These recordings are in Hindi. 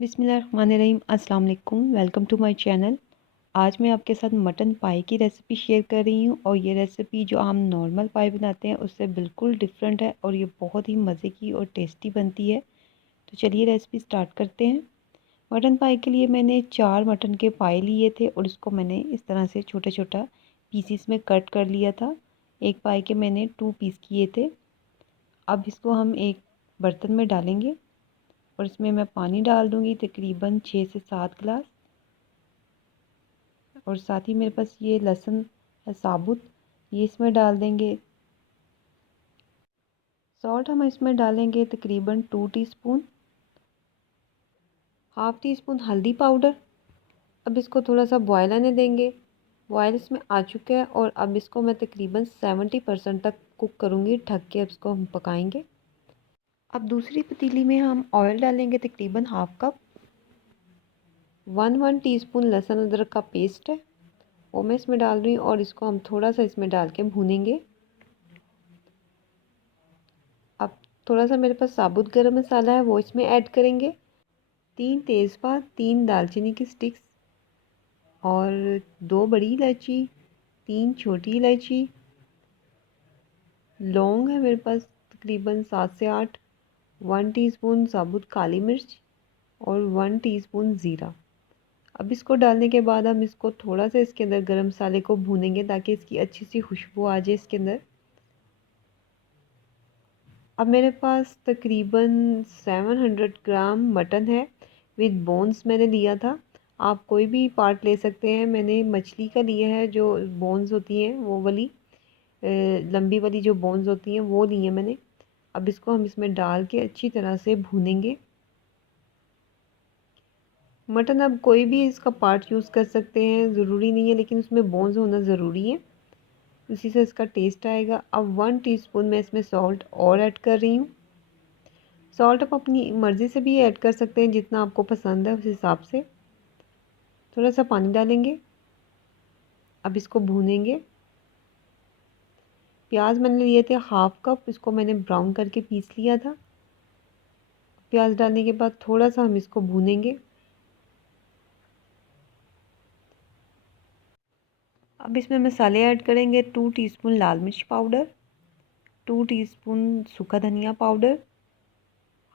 बिस्मिल्लाहिर्रहमानिर्रहीम। अस्सलाम वालेकुम। Welcome to my channel. आज मैं आपके साथ मटन पाई की रेसिपी शेयर कर रही हूँ और ये रेसिपी जो हम नॉर्मल पाई बनाते हैं उससे बिल्कुल डिफरेंट है और ये बहुत ही मज़े की और टेस्टी बनती है। तो चलिए रेसिपी स्टार्ट करते हैं। मटन पाई के लिए मैंने 4 मटन के पाए लिए थे और इसको मैंने इस तरह से छोटा छोटा पीसीस में कट कर लिया था। एक पाई के मैंने 2 पीस किए थे। अब इसको हम एक बर्तन में डालेंगे और इसमें मैं पानी डाल दूँगी तकरीबन 6 से 7 गिलास। और साथ ही मेरे पास ये लहसुन है साबुत, ये इसमें डाल देंगे। सॉल्ट हम इसमें डालेंगे तकरीबन 2 टीस्पून। हाफ़ टी स्पून हल्दी पाउडर। अब इसको थोड़ा सा बॉयल आने देंगे। बॉयल इसमें आ चुका है और अब इसको मैं तकरीबन 70% तक कुक करूँगी। ढक के अब इसको हम पकाएंगे। अब दूसरी पतीली में हम ऑयल डालेंगे तकरीबन हाफ़ कप। 1 टीस्पून लहसुन अदरक का पेस्ट है वो मैं इसमें डाल रही हूँ और इसको हम थोड़ा सा इसमें डाल के भूनेंगे। अब थोड़ा सा मेरे पास साबुत गरम मसाला है वो इसमें ऐड करेंगे। 3 तेज़पात, 3 दालचीनी की स्टिक्स और 2 बड़ी इलायची, 3 छोटी इलायची, लौंग है मेरे पास तकरीबन 7 से 8, 1 टीस्पून साबुत काली मिर्च और 1 टीस्पून ज़ीरा। अब इसको डालने के बाद हम इसको थोड़ा सा इसके अंदर गरम मसाले को भूनेंगे ताकि इसकी अच्छी सी खुशबू आ जाए इसके अंदर। अब मेरे पास तकरीबन 700 ग्राम मटन है विद बोन्स मैंने लिया था। आप कोई भी पार्ट ले सकते हैं। मैंने मछली का लिया है जो बोन्स होती हैं वो वाली लंबी वाली जो बोन्स होती हैं वो ली है मैंने। अब इसको हम इसमें डाल के अच्छी तरह से भूनेंगे। मटन अब कोई भी इसका पार्ट यूज़ कर सकते हैं, ज़रूरी नहीं है, लेकिन उसमें बोन्स होना ज़रूरी है, उसी से इसका टेस्ट आएगा। अब 1 टीस्पून मैं इसमें सॉल्ट और ऐड कर रही हूँ। सॉल्ट आप अपनी मर्ज़ी से भी ऐड कर सकते हैं, जितना आपको पसंद है उस हिसाब से। थोड़ा सा पानी डालेंगे। अब इसको भूनेंगे। प्याज मैंने लिए थे हाफ़ कप, इसको मैंने ब्राउन करके पीस लिया था। प्याज डालने के बाद थोड़ा सा हम इसको भूनेंगे। अब इसमें मसाले ऐड करेंगे। 2 टीस्पून लाल मिर्च पाउडर, 2 टीस्पून सूखा धनिया पाउडर,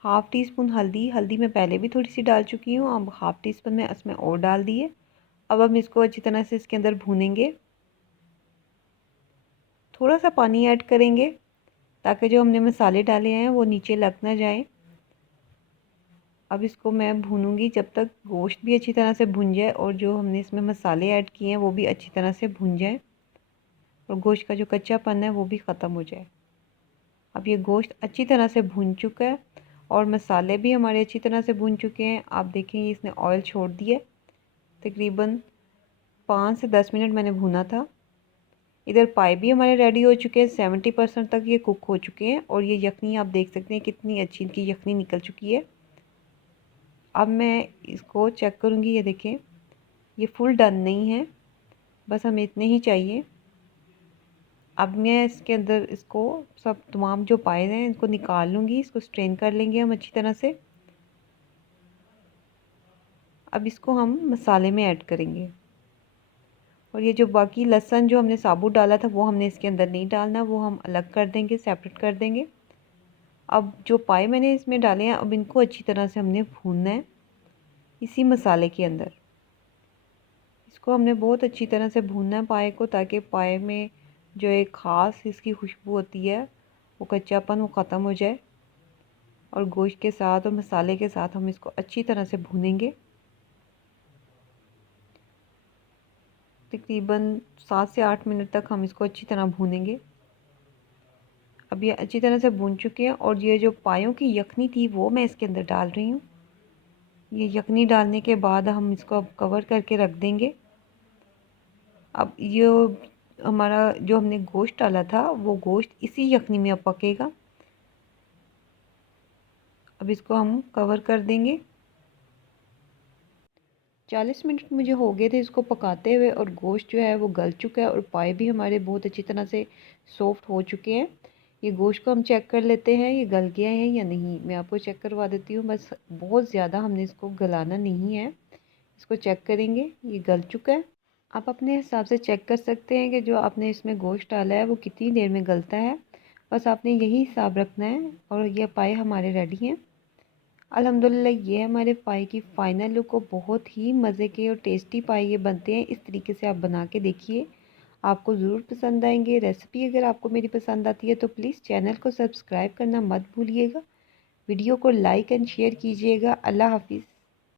हाफ़ टी स्पून हल्दी। हल्दी मैं पहले भी थोड़ी सी डाल चुकी हूँ, अब हाफ़ टी स्पून मैं इसमें और डाल दिए। अब हम इसको अच्छी तरह से इसके अंदर भूनेंगे। थोड़ा सा पानी ऐड करेंगे ताकि जो हमने मसाले डाले हैं वो नीचे लग ना जाए। अब इसको मैं भूनूंगी जब तक गोश्त भी अच्छी तरह से भुन जाए और जो हमने इसमें मसाले ऐड किए हैं वो भी अच्छी तरह से भुन जाए और गोश्त का जो कच्चापन है वो भी ख़त्म हो जाए। अब ये गोश्त अच्छी तरह से भुन चुका है और मसाले भी हमारे अच्छी तरह से भुन चुके हैं। आप देखेंगे इसने ऑयल छोड़ दिया। तकरीबन 5 से 10 मिनट मैंने भुना था। इधर पाए भी हमारे रेडी हो चुके हैं। 70% तक ये कुक हो चुके हैं और ये यखनी आप देख सकते हैं कितनी अच्छी इनकी यखनी निकल चुकी है। अब मैं इसको चेक करूँगी। ये देखें ये फुल डन नहीं है, बस हमें इतने ही चाहिए। अब मैं इसके अंदर इसको सब तमाम जो पाए हैं इनको निकाल लूँगी। इसको स्ट्रेन कर लेंगे हम अच्छी तरह से। अब इसको हम मसाले में ऐड करेंगे और ये जो बाकी लहसुन जो हमने साबुत डाला था वो हमने इसके अंदर नहीं डालना, वो हम अलग कर देंगे, सेपरेट कर देंगे। अब जो पाए मैंने इसमें डाले हैं अब इनको अच्छी तरह से हमने भूनना है इसी मसाले के अंदर। इसको हमने बहुत अच्छी तरह से भूनना है पाए को, ताकि पाए में जो एक ख़ास इसकी खुशबू होती है वो कच्चापन वो ख़त्म हो जाए और गोश्त के साथ और मसाले के साथ हम इसको अच्छी तरह से भूनेंगे। तकरीबन 7 से 8 मिनट तक हम इसको अच्छी तरह भूनेंगे। अब ये अच्छी तरह से भून चुके हैं और ये जो पायों की यखनी थी वो मैं इसके अंदर डाल रही हूँ। ये यखनी डालने के बाद हम इसको अब कवर करके रख देंगे। अब ये हमारा जो हमने गोश्त डाला था वो गोश्त इसी यखनी में अब पकेगा। अब इसको हम कवर कर देंगे। 40 मिनट मुझे हो गए थे इसको पकाते हुए और गोश्त जो है वो गल चुका है और पाए भी हमारे बहुत अच्छी तरह से सॉफ्ट हो चुके हैं। ये गोश्त को हम चेक कर लेते हैं ये गल गया है या नहीं। मैं आपको चेक करवा देती हूँ। बस बहुत ज़्यादा हमने इसको गलाना नहीं है। इसको चेक करेंगे ये गल चुका है। आप अपने हिसाब से चेक कर सकते हैं कि जो आपने इसमें गोश्त डाला है वो कितनी देर में गलता है। बस आपने यही हिसाब रखना है। और ये पाए हमारे रेडी हैं अल्हम्दुलिल्लाह। ये हमारे पाए की फ़ाइनल लुक हो। बहुत ही मज़े के और टेस्टी पाए ये बनते हैं। इस तरीके से आप बना के देखिए, आपको ज़रूर पसंद आएंगे। रेसिपी अगर आपको मेरी पसंद आती है तो प्लीज़ चैनल को सब्सक्राइब करना मत भूलिएगा। वीडियो को लाइक एंड शेयर कीजिएगा। अल्लाह हाफिज़।